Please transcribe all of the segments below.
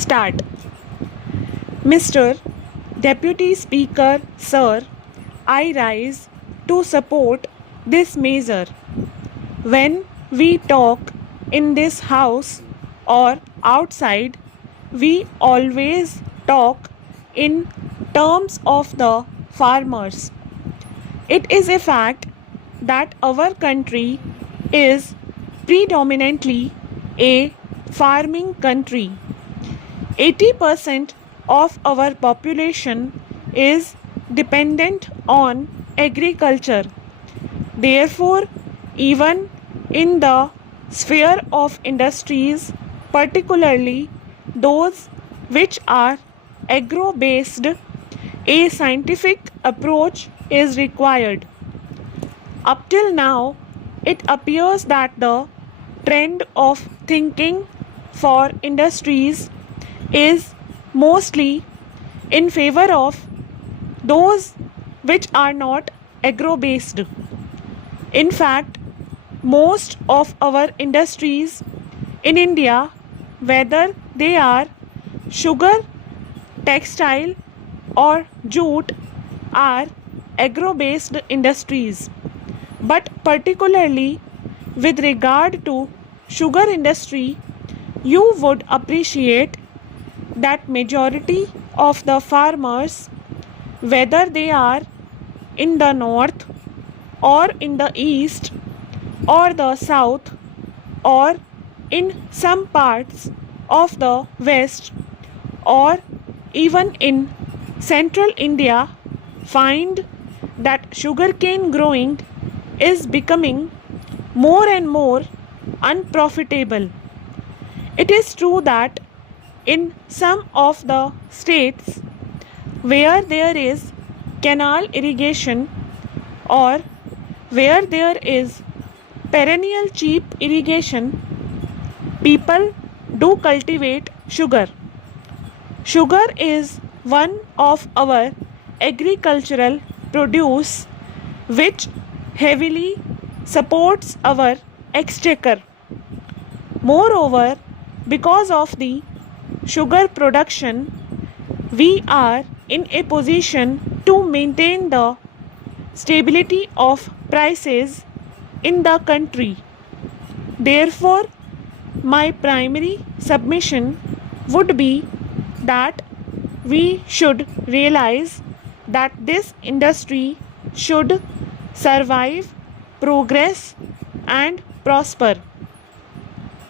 Start. Mr. Deputy Speaker, Sir, I rise to support this measure. When we talk in this house or outside, we always talk in terms of the farmers. It is a fact that our country is predominantly a farming country. 80% of our population is dependent on agriculture. Therefore, even in the sphere of industries, particularly those which are agro based, a scientific approach is required. Up till now, it appears that the trend of thinking for industries is mostly in favor of those which are not agro based. In fact, most of our industries in India, whether they are sugar, textile, or jute, are agro based industries. But particularly with regard to sugar industry, you would appreciate that majority of the farmers, whether they are in the north or in the east or the south or in some parts of the west or even in central India, find that sugarcane growing is becoming more and more unprofitable. It is true that in some of the states where there is canal irrigation or where there is perennial cheap irrigation, people do cultivate sugar. Sugar is one of our agricultural produce which heavily supports our exchequer. Moreover, because of the sugar production, we are in a position to maintain the stability of prices in the country. Therefore, my primary submission would be that we should realize that this industry should survive, progress, and prosper.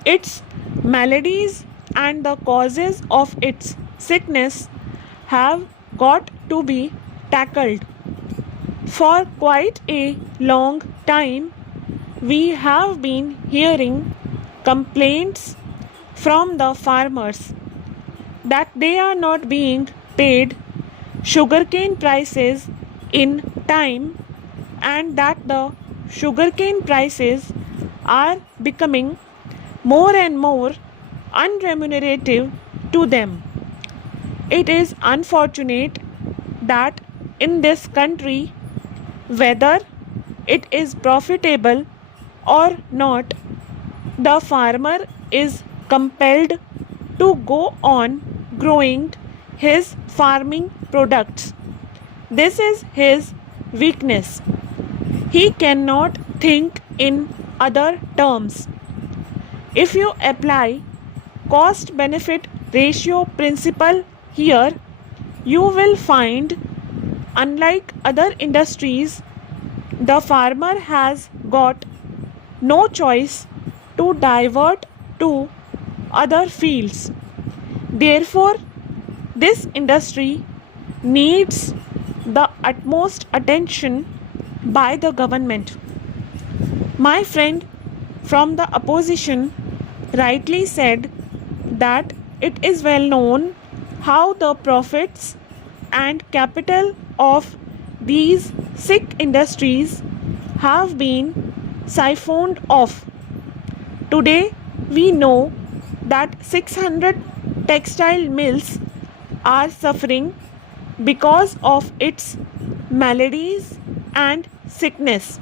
Its maladies and the causes of its sickness have got to be tackled. For quite a long time, we have been hearing complaints from the farmers that they are not being paid sugarcane prices in time and that the sugarcane prices are becoming more and more unremunerative to them. It is unfortunate that in this country, whether it is profitable or not, the farmer is compelled to go on growing his farming products. This is his weakness. He cannot think in other terms. If you apply cost benefit ratio principle here, you will find, unlike other industries, the farmer has got no choice to divert to other fields. Therefore, this industry needs the utmost attention by the government. My friend from the opposition rightly said that it is well known how the profits and capital of these sick industries have been siphoned off. Today, we know that 600 textile mills are suffering because of its maladies and sickness.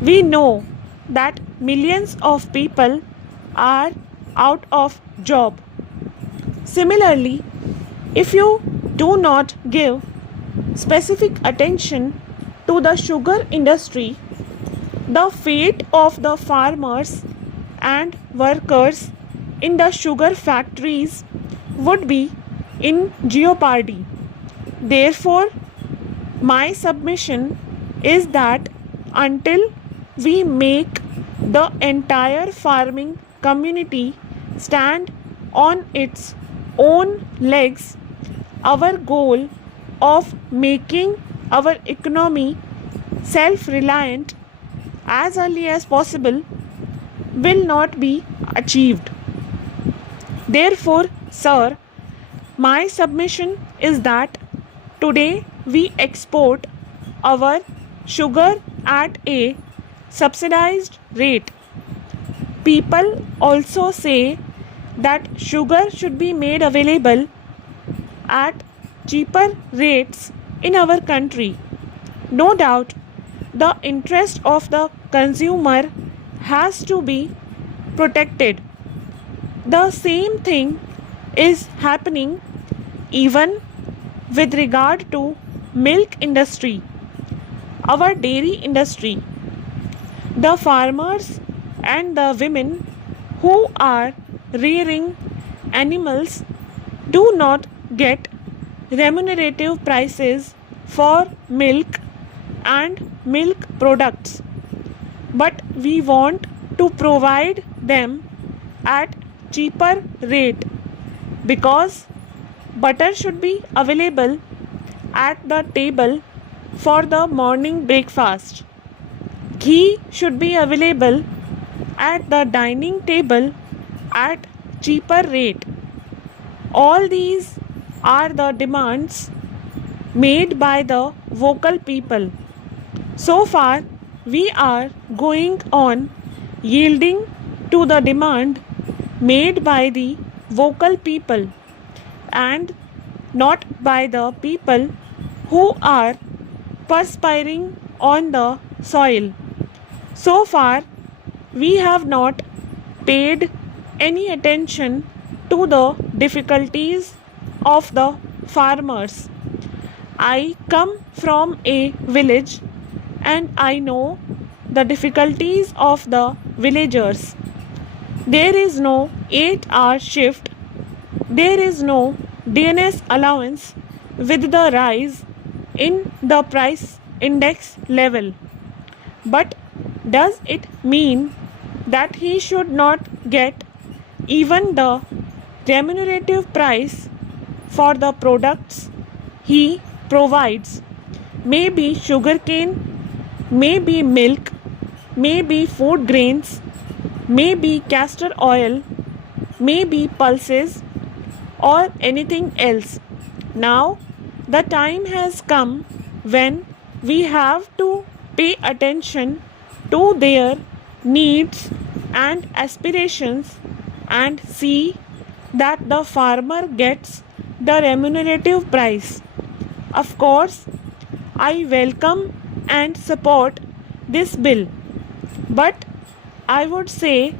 We know that millions of people are out of job. Similarly, if you do not give specific attention to the sugar industry, the fate of the farmers and workers in the sugar factories would be in jeopardy. Therefore, my submission is that until we make the entire farming community stand on its own legs, our goal of making our economy self reliant as early as possible will not be achieved. Therefore, sir, my submission is that today we export our sugar at a subsidized rate. People also say that sugar should be made available at cheaper rates in our country. No doubt, the interest of the consumer has to be protected. The same thing is happening even with regard to milk industry, our dairy industry. The farmers and the women who are rearing animals do not get remunerative prices for milk and milk products, but we want to provide them at cheaper rate because butter should be available at the table for the morning breakfast. Ghee should be available at the dining table at cheaper rate. All these are the demands made by the vocal people. So far, we are going on yielding to the demand made by the vocal people and not by the people who are perspiring on the soil. So far, we have not paid any attention to the difficulties of the farmers. I come from a village and I know the difficulties of the villagers. There is no 8-hour shift, there is no DNS allowance with the rise in the price index level. But does it mean that he should not get even the remunerative price for the products he provides? Maybe sugarcane, maybe milk, maybe food grains, maybe castor oil, maybe pulses, or anything else. Now, the time has come when we have to pay attention to their needs and aspirations and see that the farmer gets the remunerative price. Of course, I welcome and support this bill, but I would say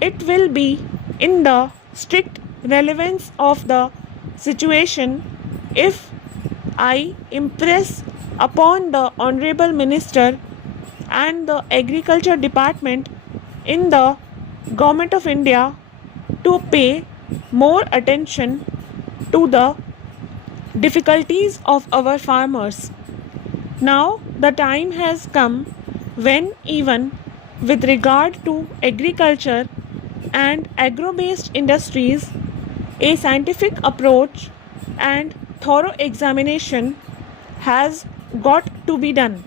it will be in the strict relevance of the situation if I impress upon the Honorable Minister and the Agriculture Department in the Government of India to pay more attention to the difficulties of our farmers. Now the time has come when even with regard to agriculture and agro-based industries, a scientific approach and thorough examination has got to be done.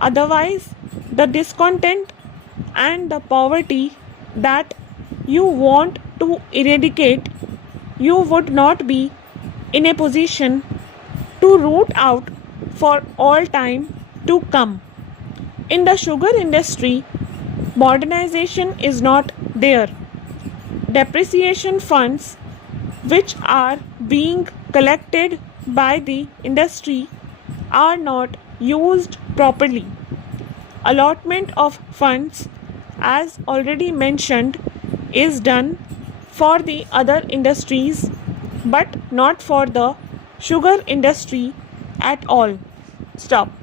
Otherwise, the discontent and the poverty that you want to eradicate, you would not be in a position to root out for all time to come. In the sugar industry, modernization is not there. Depreciation funds, which are being collected by the industry, are not used properly. Allotment of funds, as already mentioned, is done for the other industries but not for the sugar industry at all. Stop.